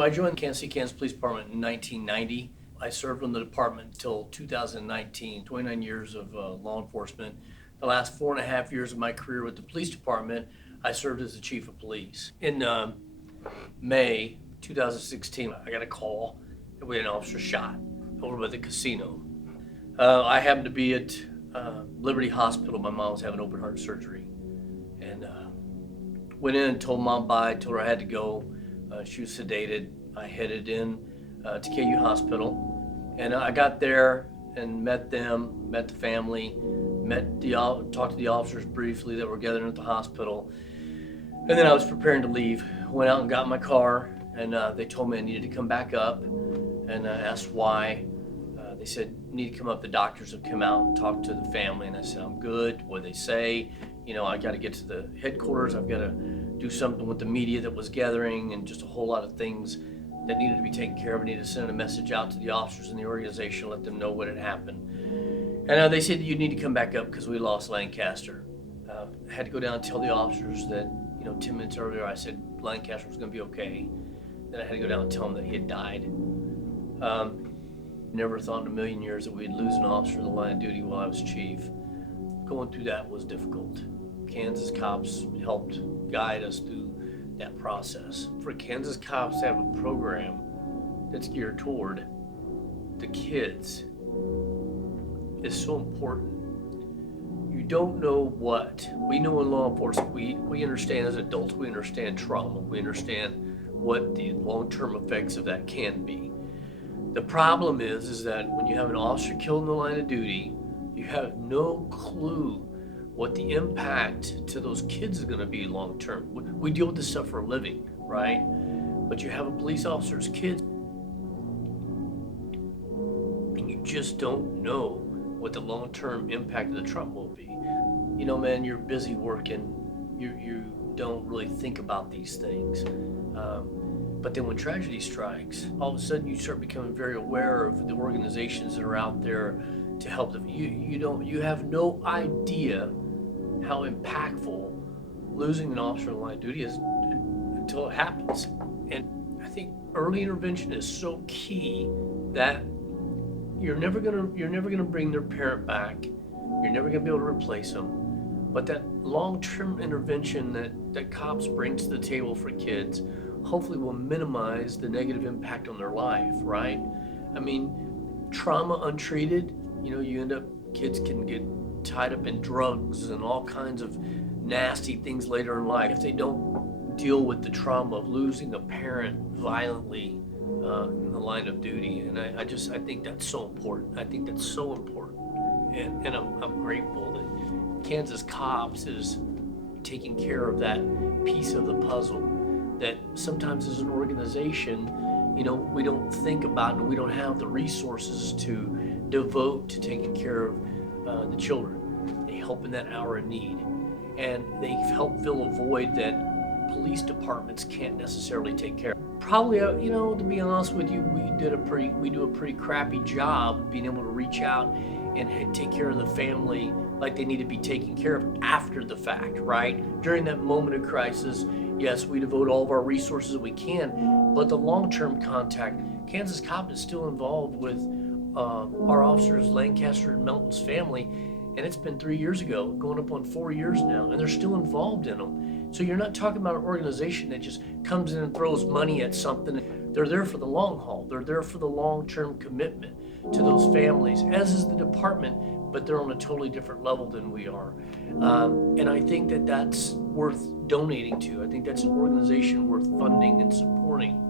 I joined the Kansas City, Kansas Police Department in 1990. I served in the department until 2019, 29 years of law enforcement. The last 4.5 years of my career with the police department, I served as the chief of police. In May 2016, I got a call that we had an officer shot over by the casino. I happened to be at Liberty Hospital. My mom was having open heart surgery. And went in and told mom bye, told her I had to go. She was sedated. I headed in to KU Hospital, and I got there and met them, met the family, talked to the officers briefly that were gathered at the hospital, and then I was preparing to leave. Went out and got in my car, and they told me I needed to come back up, and I asked why. They said, you need to come up. The doctors have come out and talked to the family, and I said, I'm good. What did they say? I got to get to the headquarters. I've got to do something with the media that was gathering and just a whole lot of things that needed to be taken care of. I needed to send a message out to the officers in the organization, let them know what had happened. And they said, you need to come back up because we lost Lancaster. I had to go down and tell the officers that, 10 minutes earlier, I said Lancaster was going to be okay. Then I had to go down and tell them that he had died. Never thought in a million years that we'd lose an officer in the line of duty while I was chief. Going through that was difficult. Kansas cops helped guide us through that process. For Kansas cops to have a program that's geared toward the kids is so important. You don't know what. We know in law enforcement, we understand as adults, we understand trauma, we understand what the long-term effects of that can be. The problem is that when you have an officer killed in the line of duty, you have no clue what the impact to those kids is going to be long term. We deal with this stuff for a living, right? But you have a police officer's kids, and you just don't know what the long term impact of the trauma will be. Man, you're busy working. You don't really think about these things. But then when tragedy strikes, all of a sudden you start becoming very aware of the organizations that are out there to help them. You have no idea how impactful losing an officer in the line of duty is until it happens. And I think early intervention is so key that you're never gonna bring their parent back. You're never gonna be able to replace them. But that long-term intervention that cops bring to the table for kids hopefully will minimize the negative impact on their life, right? I mean, trauma untreated, you end up, kids can get tied up in drugs and all kinds of nasty things later in life if they don't deal with the trauma of losing a parent violently in the line of duty. And I think that's so important. I think that's so important. And I'm grateful that Kansas Cops is taking care of that piece of the puzzle that sometimes as an organization, we don't think about, and we don't have the resources to devote to taking care of the children. They help in that hour of need, and they help fill a void that police departments can't necessarily take care of. Probably, to be honest with you, we do a pretty crappy job being able to reach out and take care of the family like they need to be taken care of after the fact, right? During that moment of crisis, yes, we devote all of our resources that we can, but the long-term contact, Kansas Cop is still involved with our officers, Lancaster and Melton's family, and it's been 3 years ago, going up on 4 years now, and they're still involved in them. So you're not talking about an organization that just comes in and throws money at something. They're there for the long haul. They're there for the long-term commitment to those families, as is the department, but they're on a totally different level than we are. And I think that that's worth donating to. I think that's an organization worth funding and supporting.